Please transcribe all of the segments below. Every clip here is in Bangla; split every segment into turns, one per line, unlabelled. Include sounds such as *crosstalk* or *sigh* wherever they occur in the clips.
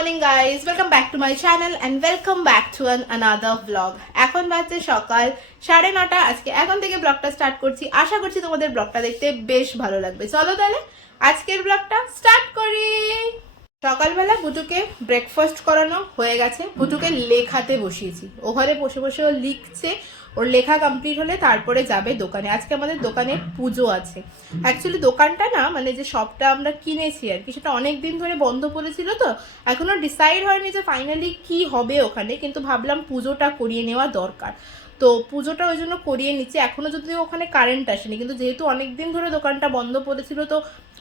Morning guys welcome back to my channel and welcome back to an another blog এখন বাজছে সকাল সাড়ে নটা। আজকে এখন থেকে ব্লগটা স্টার্ট করছি। আশা করছি তোমাদের ব্লগটা দেখতে বেশ ভালো লাগবে। চলো তাহলে আজকের ব্লগটা স্টার্ট করি। সকালবেলা বুটুকে ব্রেকফাস্ট করানো হয়ে গেছে। বুটুকে লেখাতে বসিয়েছি। ও ঘরে বসে বসে ও লিখছে। ওর লেখা কমপ্লিট হলে তারপরে যাবে দোকানে। আজকে আমাদের দোকানে পুজো আছে। অ্যাকচুয়ালি দোকানটা না মানে যে শপটা আমরা কিনেছি আর কি, সেটা অনেক দিন ধরে বন্ধ পড়েছিল তো, এখনও ডিসাইড হয়নি যে ফাইনালি কি হবে ওখানে, কিন্তু ভাবলাম পুজোটা করিয়ে নেওয়া দরকার। তো পুজোটা ওই জন্য করিয়ে নিচ্ছি, এখনও যদি ওখানে কারেন্ট আসেনি, কিন্তু যেহেতু অনেক দিন ধরে দোকানটা বন্ধ পড়েছিল তো,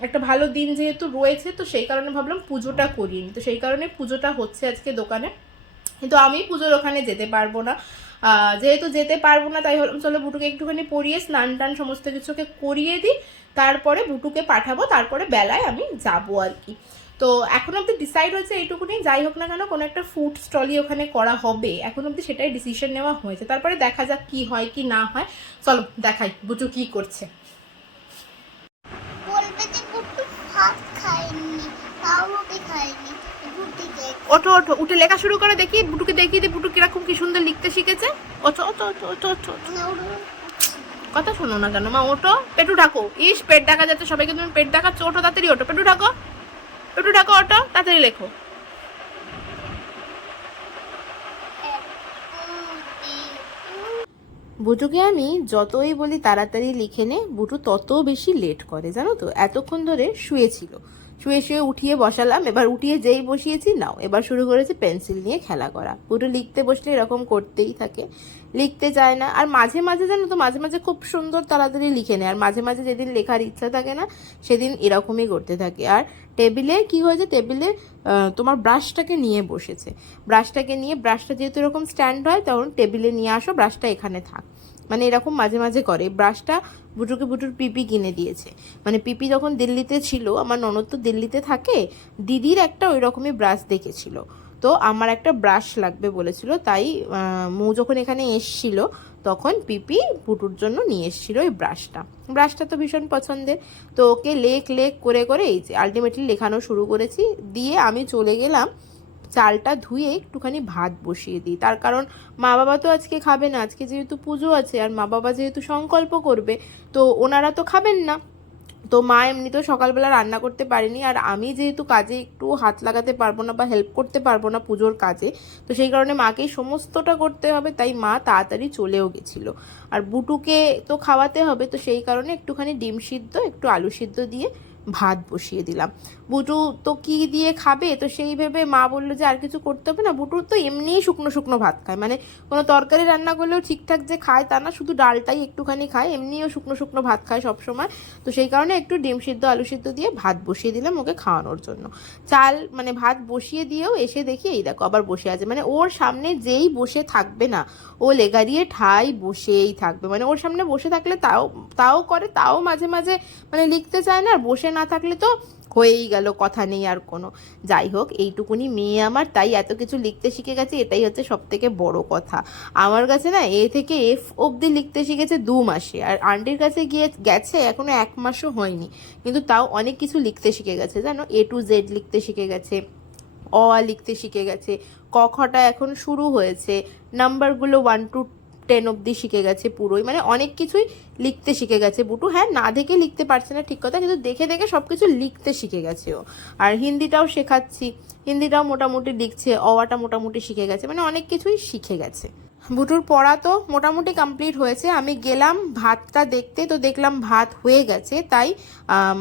একটা ভালো দিন যেহেতু রয়েছে তো সেই কারণে ভাবলাম পুজোটা করিয়ে নিই। তো সেই কারণে পুজোটা হচ্ছে আজকে দোকানে। কিন্তু আমি পুজোর ওখানে যেতে পারব না। যেহেতু যেতে পারব না, তাই হলাম চলো বুটুকে একটুখানি পরিয়ে স্নান টান সমস্ত কিছুকে করিয়ে দিই। তারপরে বুটুকে পাঠাবো, তারপরে বেলায় আমি যাব আর কি। তো এখন অব্দি ডিসাইড হয়েছে এইটুকুনি, যাই হোক না কেন কোনো একটা ফুড স্টলই ওখানে করা হবে। এখন অব্দি সেটাই ডিসিশন নেওয়া হয়েছে। তারপরে দেখা যাক কি হয় কি না হয়। চলো দেখাই বুটু কি করছে
বলবে যে গুট্টু ভাত খায়নি তাও ওকে খায়নি রুটি খেয়ে
ওঠো ওঠো উঠে লেখা শুরু করে দেখি বুটুকে দেখিয়ে দিই বুটু কীরকম কি সুন্দর লিখতে শিখেছে। ওঠো ওঠো ওঠো ওঠো ওঠো। কথা শোনো না কেন মা ওঠো পেটু ঢাকো। ইস পেট ঢাকা যাচ্ছে সবাইকে তুমি পেট ঢাকাচ্ছ ওঠো তাড়াতাড়ি ওঠো। পেটু ঢাকো পেটু ঢাকো ওঠো তাড়াতাড়ি লেখো। বুটুকে আমি যতই বলি তাড়াতাড়ি লিখে নে বুটু তত বেশি লেট করে জানো তো? এতক্ষণ ধরে শুয়েছিল। শুয়ে শুয়ে উঠিয়ে বসালাম। এবার উঠিয়ে যেই বসিয়েছি, নাও। এবার শুরু করেছে পেন্সিল নিয়ে খেলা করা। বুটু লিখতে বসলে এরকম করতেই থাকে। লিখতে চায় না। আর মাঝে মাঝে জানো তো, মাঝে মাঝে খুব সুন্দর তাড়াতাড়ি লিখে নেয়। আর মাঝে মাঝে যেদিন লেখার ইচ্ছা থাকে না, সেদিন এরকমই করতে থাকে। আর টেবিলে কি হয়েছে? টেবিলে তোমার ব্রাশটাকে নিয়ে বসেছে। ব্রাশটাকে নিয়ে, ব্রাশটা যেহেতু এরকম স্ট্যান্ড হয়, তখন টেবিলে নিয়ে আসো, ব্রাশটা এখানে থাক। মানে এরকম মাঝে মাঝে করে। ব্রাশটা বুটুকে বুটুর পিপি কিনে দিয়েছে। মানে পিপি যখন দিল্লিতে ছিল, আমার ননদ তো দিল্লিতে থাকে, দিদির একটা ওই রকমই ব্রাশ দেখেছিল। তো আমার একটা ব্রাশ লাগবে বলেছিল, তাই মৌ যখন এখানে এসছিল, তখন পিপি বুটুর জন্য নিয়ে এসেছিল ওই ব্রাশটা ব্রাশটা তো ভীষণ পছন্দের। তো ওকে লেখ লেখ করে করে এই যে আলটিমেটলি লেখানো শুরু করেছি। দিয়ে আমি চলে গেলাম চালটা ধুয়ে একটুখানি ভাত বসিয়ে দিই। তার কারণ মা বাবা তো আজকে খাবে না, আজকে যেহেতু পুজো আছে আর মা বাবা যেহেতু সংকল্প করবে, তো ওনারা তো খাবেন না। তো মা এমনিতেও সকালবেলা রান্না করতে পারেনি আর আমি যেহেতু কাজে একটু হাত লাগাতে পারব না বা হেল্প করতে পারব না পুজোর কাজে, তো সেই কারণে মাকেই সমস্তটা করতে হবে, তাই মা তাড়াতাড়ি চলেও গেছিল। আর বুটুকে তো খাওয়াতে হবে, তো সেই কারণে একটুখানি ডিম সিদ্ধ, একটু আলু সিদ্ধ দিয়ে ভাত বসিয়ে দিলাম। বুটু তো কি দিয়ে খাবে? তো সেই ভেবে মা বলল যে, আর কিছু করতে হবে না। বুটু তো এমনিই শুকনো শুকনো ভাত খায়। মানে কোনো তরকারি রান্না করলেও ঠিকঠাক যে খায় তা না, শুধু ডালটাই একটুখানি খায়। এমনিও শুকনো শুকনো ভাত খায় সবসময়। তো সেই কারণে একটু ডিম সিদ্ধ, আলু সিদ্ধ দিয়ে ভাত বসিয়ে দিলাম ওকে খাওয়ানোর জন্য। চাল মানে ভাত বসিয়ে দিয়েও এসে দেখি, এই দেখো আবার বসে আছে। মানে ওর সামনে যেই বসে থাকবে না, ও লেগা দিয়ে ঠাই বসেই থাকবে। মানে ওর সামনে বসে থাকলে তাও তাও করে, তাও মাঝে মাঝে মানে লিখতে চায় না, আর বসে না থাকলে তো হয়েই গেল, কথা নেই আর কোনো। যাই হোক, এইটুকুনি মেয়ে আমার, তাই এত কিছু লিখতে শিখে গেছে, এটাই হচ্ছে সব থেকে বড় কথা। আমার কাছে না, এ থেকে এফ অবধি লিখতে শিখেছে দু মাসে, আর আন্টির কাছে গিয়ে গেছে, এখনও এক মাসও হয়নি। কিন্তু তাও অনেক কিছু লিখতে শিখে গেছে, জানো? এ টু জেড লিখতে শিখে গেছে, অ লিখতে শিখে গেছে, ক খটা এখন শুরু হয়েছে, নাম্বারগুলো ওয়ান টু টেন অবধি শিখে গেছে পুরোই। মানে অনেক কিছুই লিখতে শিখে গেছে। বুটু হ্যাঁ না দেখে লিখতে পারছে না ঠিক কথা, কিন্তু দেখে দেখে সব কিছু লিখতে শিখে গেছে ও। আর হিন্দিটাও শেখাচ্ছি। হিন্দিটাও মোটামুটি লিখছে অওয়াটা মোটামুটি শিখে গেছে। মানে অনেক কিছুই শিখে গেছে। বুটুর পড়া তো মোটামুটি কমপ্লিট হয়েছে। আমি গেলাম, ভাতটা দেখতে তো দেখলাম ভাত হয়ে গেছে, তাই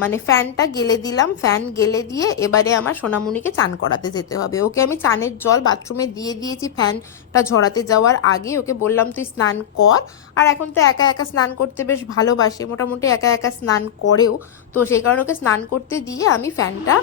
মানে ফ্যানটা গেলে দিলাম, ফ্যান গেলে দিয়ে এবারে আমার সোনামুনিকে চান করাতে যেতে হবে। ওকে আমি চানের জল বাথরুমে দিয়ে দিয়েছি ফ্যানটা ঝরাতে যাওয়ার আগে, ওকে বললাম, তুই স্নান কর। আর এখন তো একা একা স্নান করতে বেশ ভালোবাসে, মোটামুটি একা একা স্নান করেও। তো সেই কারণে ওকে স্নান করতে দিয়ে আমি ফ্যানটা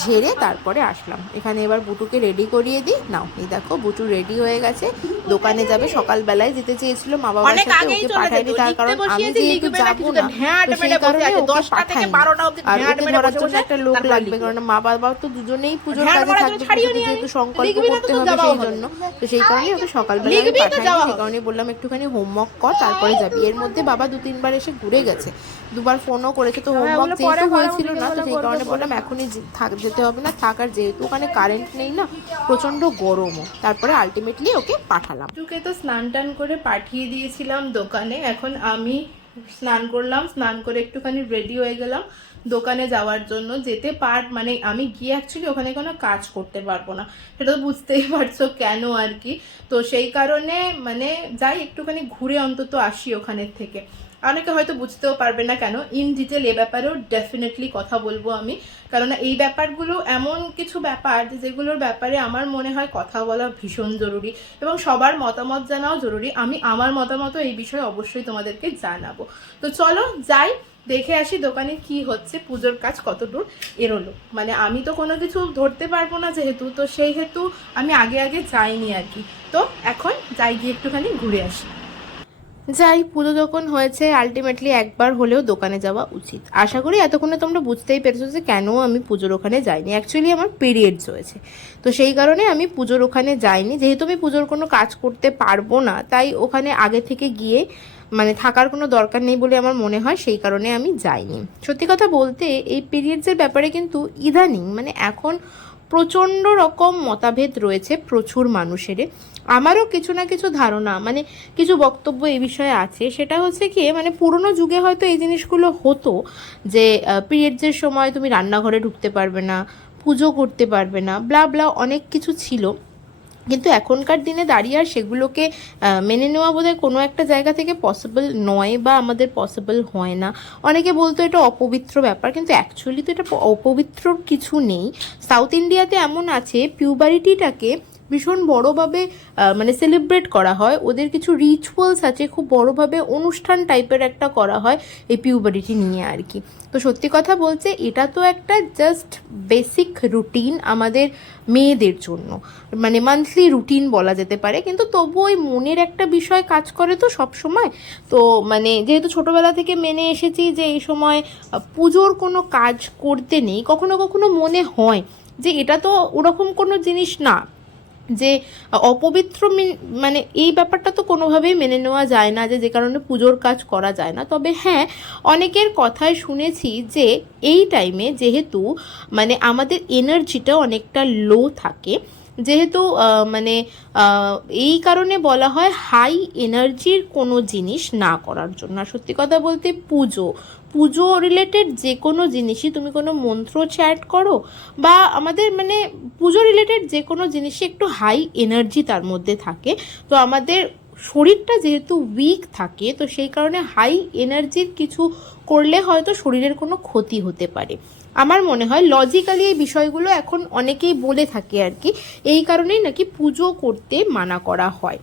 ঝেড়ে তারপরে আসলাম। এখানে এবার বুটুকে রেডি করিয়ে দিই। নাও, এই দেখো, বুটু রেডি হয়ে গেছে। দোকানে যাবে সকালবেলায় যেতে চেয়েছিল মা বাবার সাথে ওকে পাঠায়নি তার কারণ আমি যেহেতু যাব না তো সেই কারণে ওকে
10টা থেকে
পাঠায়নি।
12টা অবধি
আর ওকে ধরার জন্য একটা লোক লাগবে। কারণ মা বাবা তো দুজনেই পুজোর কাজে থাকবে পুজোতে যেহেতু। সংকল্প করতে হবে সেই জন্য তো সেই কারণে ওকে সকালবেলা আমি পাঠাইনি সেই কারণে বললাম একটুখানি হোমওয়ার্ক কর তারপরে যাবি। এর মধ্যে বাবা দু তিনবার এসে ঘুরে গেছে। দুবার ফোনও করেছে তো হোমওয়ার্ক
ওগুলো
যেহেতু হয়েছিল না তো সেই কারণে বললাম এখনই থাক যেতে হবে না থাকার যেহেতু ওখানে কারেন্ট নেই না প্রচণ্ড গরমও তারপরে আলটিমেটলি ওকে পাঠালাম।
টুকে তো স্নান টান করে পাঠিয়ে দিয়েছিলাম দোকানে এখন আমি স্নান করলাম স্নান করে একটুখানি রেডি হয়ে গেলাম দোকানে যাওয়ার জন্য যেতে পার মানে আমি গিয়ে অ্যাকচুয়ালি ওখানে কোনো কাজ করতে পারব না সেটা তো বুঝতেই *laughs* পারছ কেন আর কি তো সেই কারণে মানে যাই একটুখানি ঘুরে অন্তত আসি ওখানের থেকে। অনেকে হয়তো বুঝতেও পারবে না কেন ইন ডিটেল এ ব্যাপারেও ডেফিনেটলি কথা বলব আমি। কেননা এই ব্যাপারগুলো এমন কিছু ব্যাপার যেগুলোর ব্যাপারে আমার মনে হয় কথা বলা ভীষণ জরুরি এবং সবার মতামত জানাও জরুরি। আমি আমার মতামত এই বিষয়ে অবশ্যই তোমাদেরকে জানাব। তো চলো যাই, দেখে আসি দোকানে কি হচ্ছে, পুজোর কাজ কতদূর এরোলো। মানে আমি তো কোনো কিছু ধরতে পারব না যেহেতু, তো সেই হেতু আমি আগে আগে যাইনি আর কি। তো এখন যাই গিয়ে একটুখানি ঘুরে আসি।
যাই, পুজো যখন হয়েছে আলটিমেটলি একবার হলেও দোকানে যাওয়া উচিত। আশা করি এতক্ষণে তোমরা বুঝতেই পেরেছ যে কেন আমি পুজোর ওখানে যাইনি। অ্যাকচুয়ালি আমার পিরিয়ডস হয়েছে তো সেই কারণে আমি পুজোর ওখানে যাইনি। যেহেতু আমি পুজোর কোনো কাজ করতে পারব না, তাই ওখানে আগে থেকে গিয়ে মানে থাকার কোনো দরকার নেই বলে আমার মনে হয়, সেই কারণে আমি যাইনি। সত্যি কথা বলতে, এই পিরিয়ডসের ব্যাপারে কিন্তু ইদানিং মানে এখন প্রচণ্ড রকম মতাভেদ রয়েছে প্রচুর মানুষের আমারও কিছু না কিছু ধারণা মানে কিছু বক্তব্য এই বিষয়ে আছে। সেটা হচ্ছে কি মানে পুরনো যুগে হয়তো এই জিনিসগুলো হতো যে পিরিয়ডসের সময় তুমি রান্নাঘরে ঢুকতে পারবে না, পুজো করতে পারবে না ব্লা ব্লা অনেক কিছু ছিল। কিন্তু এখনকার দিনে দাঁড়িয়ে আর সেগুলোকে মেনে নেওয়া বোধহয় কোনো একটা জায়গা থেকে পসিবল নয় বা আমাদের পসিবল হয় না। অনেকে বলতো এটা অপবিত্র ব্যাপার, কিন্তু অ্যাকচুয়ালি তো এটা অপবিত্র কিছু নেই। সাউথ ইন্ডিয়াতে এমন আছে পিউবারিটিটাকে ভীষণ বড়োভাবে মানে সেলিব্রেট করা হয়। ওদের কিছু রিচুয়ালস আছে, খুব বড়োভাবে অনুষ্ঠান টাইপের একটা করা হয় এই পিউবারিটি নিয়ে আর কি। তো সত্যি কথা বলছে এটা তো একটা জাস্ট বেসিক রুটিন আমাদের মেয়েদের জন্য। মানে মান্থলি রুটিন বলা যেতে পারে, কিন্তু তবু ওই মনের একটা বিষয় কাজ করে তো সব সময় তো মানে যেহেতু ছোটোবেলা থেকে মেনে এসেছি যে এই সময় পুজোর কোনো কাজ করতে নেই, কখনো কখনো মনে হয় যে এটা তো ওরকম কোনো জিনিস না। যে, অপবিত্র মানে এই ব্যাপারটা তো কোনোভাবেই মেনে নেওয়া যায় না যে যে কারণে পুজোর কাজ করা যায় না। তবে হ্যাঁ অনেকের কথায় শুনেছি যে, এই টাইমে যেহেতু মানে আমাদের এনার্জিটা অনেকটা লো থাকে, যেহেতু মানে এই কারণে বলা হয় হাই এনার্জির কোনো জিনিস না করার জন্য। সত্যি কথা বলতে পুজো পুজো রিলেটেড যে কোনো জিনিসই তুমি কোনো মন্ত্র চ্যাট করো বা আমাদের মানে পুজো রিলেটেড যে কোনো জিনিসই একটু হাই এনার্জি তার মধ্যে থাকে। তো আমাদের শরীরটা যেহেতু উইক থাকে, তো সেই কারণে হাই এনার্জির কিছু করলে হয়তো শরীরের কোনো ক্ষতি হতে পারে। আমার মনে হয় লজিক্যালি এই বিষয়গুলো এখন অনেকেই বলে থাকে আর কি, এই কারণেই নাকি পুজো করতে মানা করা হয়।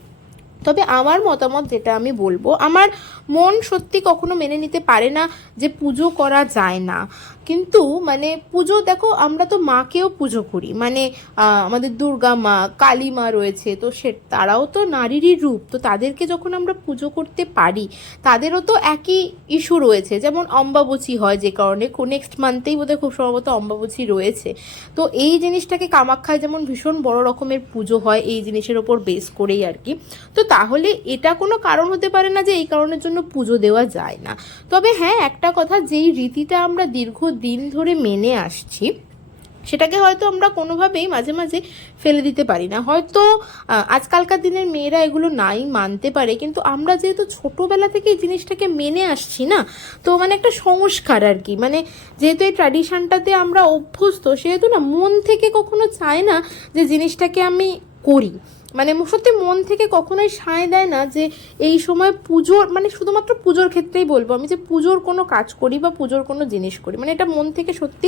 তবে আমার মতামত যেটা আমি বলব, আমার মন সত্যি কখনো মেনে নিতে পারে না যে পুজো করা যায় না। কিন্তু মানে পুজো দেখো, আমরা তো মাকেও পুজো করি। মানে আমাদের দুর্গা মা, কালী মা রয়েছে, তো সে, তারাও তো নারীরই রূপ, তো তাদেরকে যখন আমরা পুজো করতে পারি, তাদেরও তো একই ইস্যু রয়েছে। যেমন অম্বাবচী হয় যে কারণে নেক্সট মান্থেই বোধহয় খুব সম্ভবত অম্বাবচী রয়েছে। তো এই জিনিসটাকে কামাখ্যায় যেমন ভীষণ বড় রকমের পুজো হয়, এই জিনিসের ওপর বেস করেই আর কি। তো তাহলে এটা কোনো কারণ হতে পারে না যে এই কারণের জন্য পুজো দেওয়া যায় না। তবে হ্যাঁ একটা কথা, যেই রীতিটা আমরা দীর্ঘদিন ধরে মেনে আসছি, সেটাকে হয়তো আমরা কোনোভাবেই মাঝে মাঝে ফেলে দিতে পারি না। হয়তো আজকালকার দিনের মেয়েরা এগুলো নাই মানতে পারে, কিন্তু আমরা যেহেতু ছোটোবেলা থেকে এই জিনিসটাকে মেনে আসছি না, তো মানে একটা সংস্কার আর কি। মানে যেহেতু এই ট্র্যাডিশনটাতে আমরা অভ্যস্ত, সেহেতু না মন থেকে কখনো চায় না যে জিনিসটাকে আমি করি। মানে সত্যি মন থেকে কখনোই সায় দেয় না যে এই সময় পুজোর মানে শুধুমাত্র পুজোর ক্ষেত্রেই বলব আমি যে পুজোর কোনো কাজ করি বা পুজোর কোনো জিনিস করি। মানে এটা মন থেকে সত্যি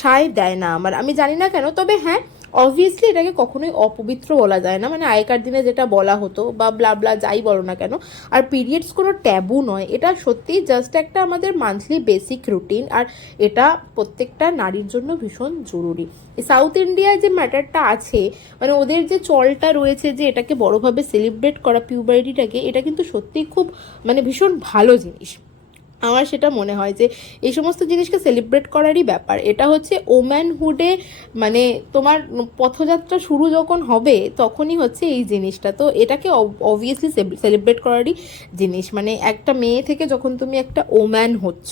সায় দেয় না আমার। আমি জানি না কেন, তবে হ্যাঁ
অবভিয়াসলি এটাকে কখনোই অপবিত্র বলা যায় না। মানে আগেকার দিনে যেটা বলা হতো বা ব্লা ব্লা যাই বলো না কেন, আর পিরিয়ডস কোনো ট্যাবু নয়। এটা সত্যিই জাস্ট একটা আমাদের মান্থলি বেসিক রুটিন আর এটা প্রত্যেকটা নারীর জন্য ভীষণ জরুরি। সাউথ ইন্ডিয়ায় যে ম্যাটারটা আছে মানে ওদের যে চলটা রয়েছে যে এটাকে বড়োভাবে সেলিব্রেট করা পিউবারিটিটাকে এটা কিন্তু সত্যিই খুব মানে ভীষণ ভালো জিনিস। আমার সেটা মনে হয় যে এই সমস্ত জিনিসকে সেলিব্রেট করারই ব্যাপার। এটা হচ্ছে ওম্যানহুডে মানে তোমার পথযাত্রা শুরু যখন হবে, তখনই হচ্ছে এই জিনিসটা। তো এটাকে অবভিয়াসলি সেলিব্রেট করারই জিনিস। মানে একটা মেয়ে থেকে যখন তুমি একটা ওম্যান হচ্ছ।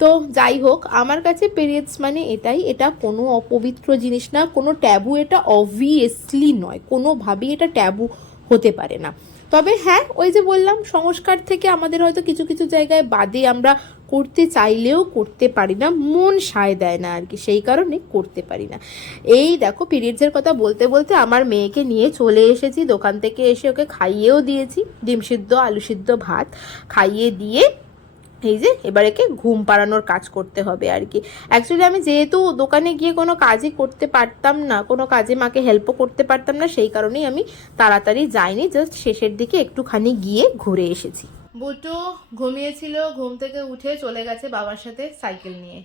তো যাই হোক, আমার কাছে পিরিয়ডস মানে এটাই, এটা কোনো অপবিত্র জিনিস না, কোনো ট্যাবু এটা অবভিয়াসলি নয়। কোনোভাবেই এটা ট্যাবু হতে পারে না। তবে হ্যাঁ ওই যে বললাম, সংস্কার থেকে আমাদের হয়তো কিছু কিছু জায়গায় বাদে আমরা করতে চাইলেও করতে পারি না, মন সায় দেয় না আর কি, সেই কারণে করতে পারি না। এই দেখো পিরিয়ডসের কথা বলতে বলতে আমার মেয়েকে নিয়ে চলে এসেছি, দোকান থেকে এসে ওকে খাইয়েও দিয়েছি, ডিম সিদ্ধ, আলু সিদ্ধ ভাত, খাইয়ে দিয়ে এই যে এবার একে ঘুম পাড়ানোর কাজ করতে হবে আর কি। অ্যাকচুয়ালি আমি যেহেতু দোকানে গিয়ে কোনো কাজই করতে পারতাম না, কোনো কাজে মাকে হেল্পও করতে পারতাম না, সেই কারণেই আমি তাড়াতাড়ি যাইনি জাস্ট শেষের দিকে একটুখানি গিয়ে ঘুরে এসেছি।
বুটু ঘুমিয়েছিল, ঘুম থেকে উঠে চলে গেছে বাবার সাথে সাইকেল নিয়ে।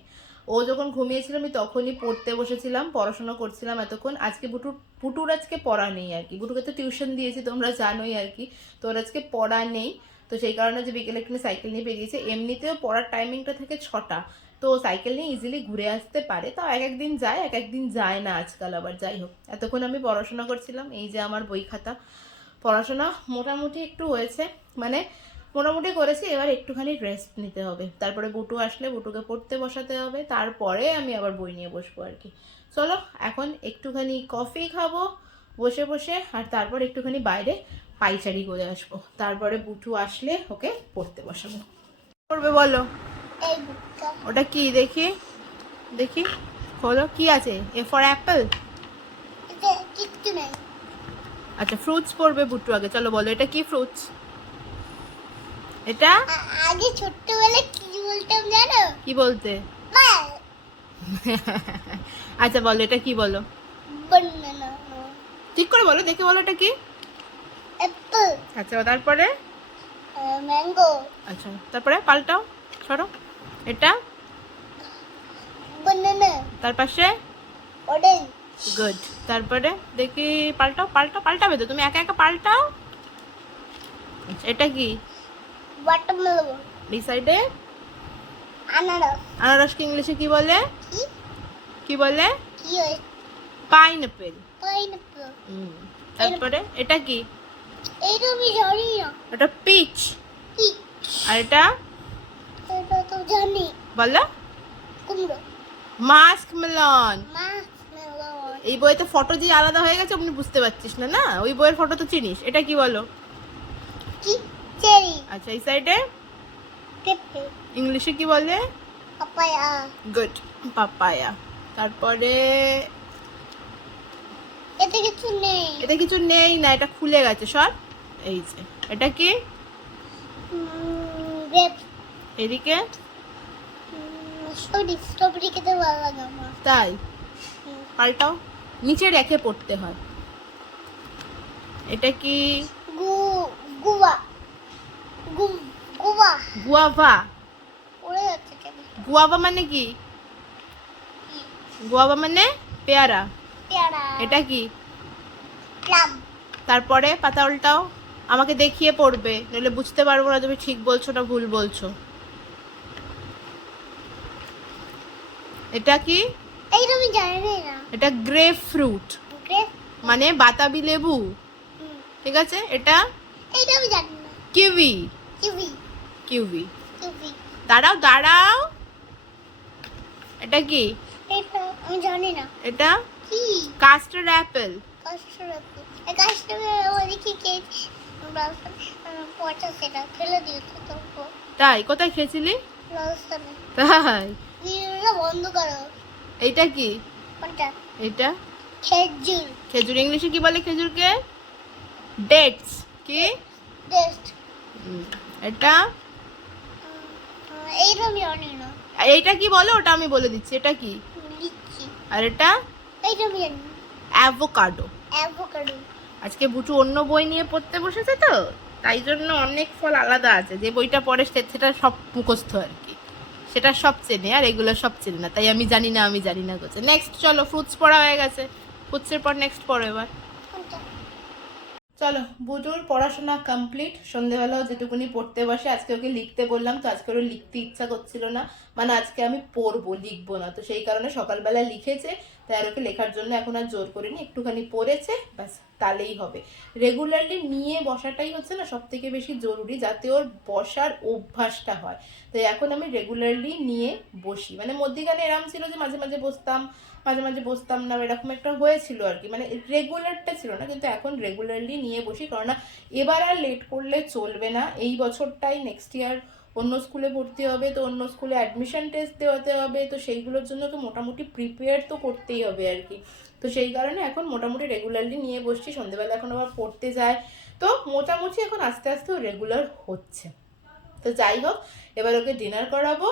ও যখন ঘুমিয়েছিল, আমি তখনই পড়তে বসেছিলাম, পড়াশোনা করছিলাম এতক্ষণ। আজকে বুটুর পুটুর আজকে পড়া নেই আর কি। বুটুকে তো টিউশন দিয়েছি, তোমরা জানোই আর কি। তো ওর আজকে পড়া নেই। তো সেই কারণে যে বিকেলে একটু সাইকেল নিয়ে বেরিয়েছে, এমনিতেও পড়ার টাইমিংটা থাকে ছটা। তো সাইকেল নিয়ে ইজিলি ঘুরে আসতে পারে, তাও এক একদিন যায়, এক একদিন যায় না আজকাল আবার, যাই হোক। এতক্ষণ আমি পড়াশোনা করছিলাম, এই যে আমার বই খাতা। পড়াশোনা মোটামুটি একটু হয়েছে মানে মোটামুটি করেছি, এবার একটুখানি রেস্ট নিতে হবে। তারপরে বুটু আসলে বুটুকে পড়তে বসাতে হবে, তারপরে আমি আবার বই নিয়ে বসবো আর কি। চলো, এখন একটুখানি কফি খাব, বসে বসে, আর তারপর একটুখানি বাইরে পাইচারি করে আসব। তারপরে বুটু আসলে ওকে পড়তে বসাবো। পড়বে বলো? ওটা কি দেখি? দেখি। খোলো কি আছে? A for apple? আচ্ছা ফ্রুটস পড়বে বুটু আগে। চলো বলো এটা কি ফ্রুটস? এটা?
আগে ছোট্টবেলায় কি বলতাম জানো?
কি বলতে? আচ্ছা বলো এটা কি বলো? ঠিক করে বলো দেখে বলো এটা কি?
অ্যাপল
আচ্ছা তারপরে?
ম্যাঙ্গো
আচ্ছা তারপরে পাল্টাও সরো। এটা?
বানানা
তার পাশে?
অরেঞ্জ
গুড তারপরে দেখি পাল্টাও পাল্টাও পাল্টাবে তো তুমি একা একা পাল্টাও? আচ্ছা, এটা কি?
ওয়াটারমেলন
এই সাইডে
আনারস
আনারসকে ইংলিশে কি বলে?
কি?
বলে?
কি হয়?
পাইনঅ্যাপেল তারপরে? এটা কি?
এইটা আমি জানি না।
এটা পিচ
কি
আর এটা?
এটা তো জানি।
বলো
কুমড়ো।
মাস্ক মেলন
মাছ মেলন
এই বইতে ফটো যে আলাদা হয়ে গেছে আপনি বুঝতে পারছিস না না? ওই বইয়ের ফটো তো চিনিস। এটা কি বলো?
কি? চেরি।
আচ্ছা এই সাইডে
পেঁপে।
ইংলিশে কি বলে?
পাপায়া।
Good papaya. তারপরে?
এতে কিছু নেই।
এটা কিছু নেই না এটা খুলে গেছে। সর। এই যে এটা কি? এদিকে? তাই? পাল্টাও। নিচে রেখে পড়তে হয়। এটা কি?
গু গুয়া। গুয়া।
গুয়াভা। গুয়াভা মানে কি? গুয়াভা মানে পেয়ারা। এটা কি? তারপরে পাতা উল্টাও। আমাকে দেখিয়ে পড়বে নইলে বুঝতে পারব না তুমি ঠিক বলছো না ভুল বলছো। এটা কি?
এইটা আমি জানি
এটা গ্রেপ ফ্রুট মানে বাতাবি লেবু। ঠিক আছে? এটা? কিউই
কিউই
কিউই
কিউই
দাঁড়াও দাঁড়াও। এটা কি?
আমি জানি না।
এটা?
কি?
কাস্টার্ড অ্যাপেল
কাস্টমার এই কাস্টমার ওদিকে কে পচা সেটা ফেলে দিয়েছে তো
তাই? কোথায় খেয়েছিলি? তাই?
বন্ধ করো
এইটা কি?
কোনটা
এটা
খেজুর।
খেজুর ইংলিশে কি বলে খেজুরকে? ডেটস কি?
টেস্ট
এটা?
এইটা
কি বলো? ওটা আমি বলে দিচ্ছি। এটা কি? আর এটা?
এইটা
অ্যাভোকাডো
অ্যাভোকাডো
আজকে বুটু অন্য বই নিয়ে পড়তে বসেছে তো, তাই জন্য অনেক ফল আলাদা আছে। যে বইটা পড়ে সেটা সব মুখস্থ আর কি। সেটা সব চেনে, আর এগুলো সব চেনে না। তাই আমি জানি না, আমি জানি না করছে নেক্সট চলো ফ্রুটস পড়া হয়ে গেছে। ফ্রুটসের পর নেক্সট পড়ো এবার।
চলো, বুটুর পড়াশোনা কমপ্লিট সন্ধেবেলাও যেটুকুনি পড়তে বসে, আজকে ওকে লিখতে বললাম তো আজকে ওর লিখতে ইচ্ছা করছিল না। মানে আজকে আমি পড়ব, লিখব না। তো সেই কারণে সকালবেলা লিখেছে, তাই আর ওকে লেখার জন্য এখন আর জোর করিনি, একটুখানি পড়েছে, ব্যাস, তাহলেই হবে। রেগুলারলি নিয়ে বসাটাই হচ্ছে না সব থেকে বেশি জরুরি, যাতে ওর বসার অভ্যাসটা হয়। তো এখন আমি রেগুলারলি নিয়ে বসি। মানে মধ্যিখানে এরম ছিল যে মাঝে মাঝে বসতাম মাঝে মাঝে বসতাম না, এরকম একটা হয়েছিল আর কি। মানে রেগুলারটা ছিল না, কিন্তু এখন রেগুলারলি নিয়ে বসি। কারণ এবার আর লেট করলে চলবে না। এই বছরটাই নেক্সট ইয়ার অন্য স্কুলে ভর্তি হবে, তো অন্য স্কুলে অ্যাডমিশন টেস্ট দেওয়াতে হবে, তো সেইগুলোর জন্য তো মোটামুটি প্রিপেয়ার তো করতেই হবে আর কি। তো সেই কারণে এখন মোটামুটি রেগুলারলি নিয়ে বসছি। সন্ধেবেলা এখন আবার পড়তে যায়। তো মোটামুটি এখন আস্তে আস্তে রেগুলার হচ্ছে। তো যাই হোক, এবার ওকে ডিনার করাবো।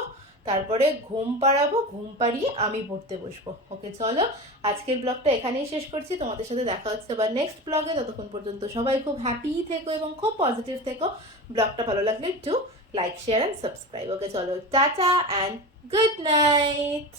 তারপরে ঘুম পাড়াবো, ঘুম পাড়িয়ে আমি পড়তে বসবো। ওকে, চলো আজকের ব্লগটা এখানেই শেষ করছি। তোমাদের সাথে দেখা হচ্ছে আবার নেক্সট ব্লগে। ততক্ষণ পর্যন্ত সবাই খুব হ্যাপি থেকো এবং খুব পজিটিভ থেকো। ব্লগটা ভালো লাগলে একটু like share and subscribe okay, চলো, টাটা অ্যান্ড গুড নাইট